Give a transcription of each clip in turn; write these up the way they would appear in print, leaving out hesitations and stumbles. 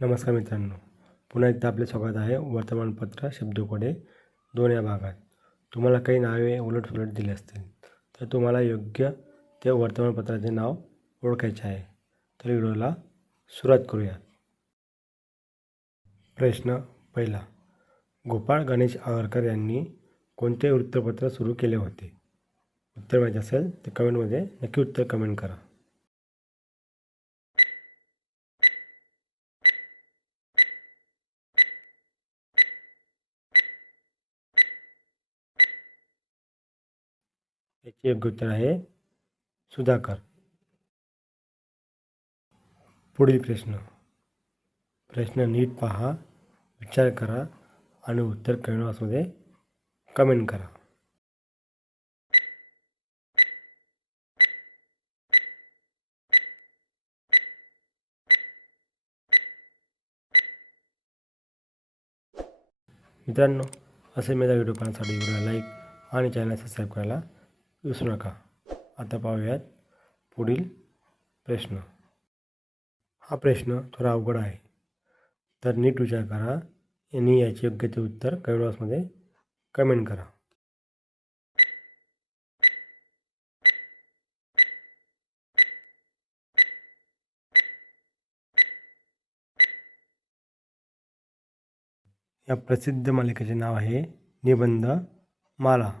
नमस्कार मित्रांनो, पुन्हा एकदा आपले स्वागत आहे वर्तमानपत्र शब्दकोडे 2 या भागात. तुम्हाला काही नावे उलटसुलट दिली असतील तर तुम्हाला योग्य ते वर्तमानपत्राचे नाव ओळखायचे आहे. तर व्हिडिओला सुरुवात करूया. प्रश्न पहिला, गोपाळ गणेश आगरकर यांनी कोणते वृत्तपत्र सुरू केले होते? उत्तर माहिती असेल तर कमेंटमध्ये नक्की उत्तर कमेंट करा. याचे योग्य उत्तर आहे सुधाकर. पुढील प्रश्न नीट पहा, विचार करा आणि उत्तर कमेंट बॉक्समध्ये कमेंट करा. मित्रांनो, असे माझा व्हिडिओ पाहण्यासाठी व्हिडिओला लाईक आणि चॅनल सबस्क्राईब करायला विसरू नका. आता पाहूयात पुढील प्रश्न. हा प्रश्न थोडा अवघड आहे, तर नीट विचार करा आणि याचे योग्य ते उत्तर कमेंट बॉक्समध्ये कमेंट करा. या प्रसिद्ध मालिकेचे नाव आहे निबंध माला.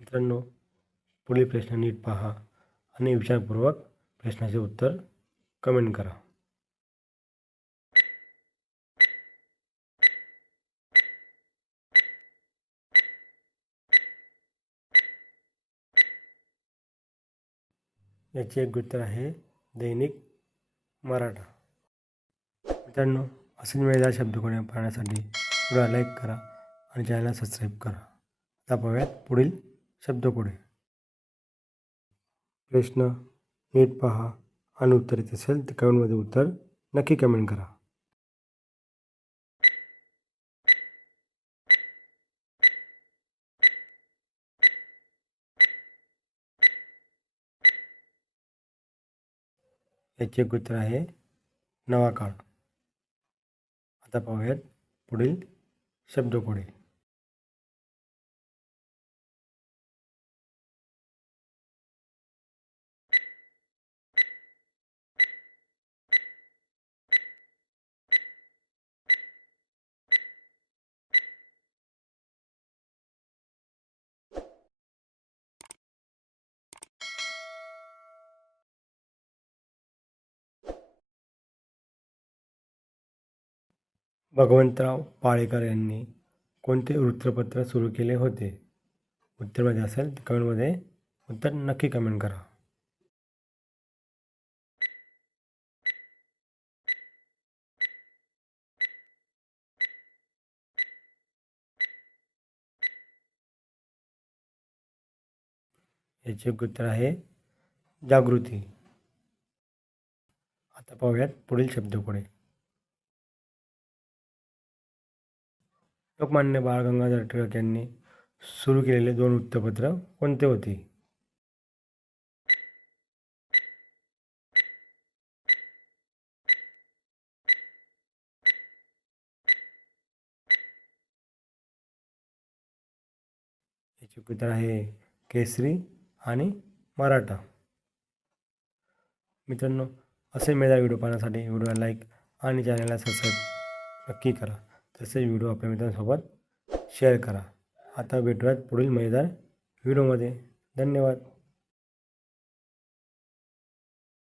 मित्रांनो, पुढील प्रश्न नीट पहा आणि विचारपूर्वक प्रश्नाचे उत्तर कमेंट करा. याचे एक उत्तर आहे दैनिक मराठा. मित्रांनो, असेच मिळेल शब्दकोडे पाहण्यासाठी व्हिडिओला लाईक करा आणि चॅनलला सबस्क्राईब करा. आता पाहूयात पुढील शब्दकोडे. प्रश्न नीट पहा आणि उत्तर येत असेल तर कमेंटमध्ये उत्तर नक्की कमेंट करा. याचे एक उत्तर आहे नवा काळ. आता पाहूयात पुढील शब्दकोडे. भगवंतराव पाळेकर यांनी कोणते वृत्तपत्र सुरू केले होते? उत्तर माहिती असेल तर कमेंटमध्ये उत्तर नक्की कमेंट करा. याचे उत्तर आहे जागृती. आता पाहूयात पुढील शब्दकोडे. लोकमान्य बाळ गंगाधर टिळक यांनी सुरू केलेले 2 वृत्तपत्र कोणते होते? याचे उत्तर आहे केसरी आणि मराठा. मित्रांनो, असे मजेदार व्हिडिओ पाहण्यासाठी व्हिडिओला लाईक आणि चॅनलला सबस्क्राईब नक्की करा. तसेच व्हिडिओ आपल्या मित्रांसोबत शेअर करा. आता भेटूयात पुढील मजेदार व्हिडिओमध्ये. धन्यवाद.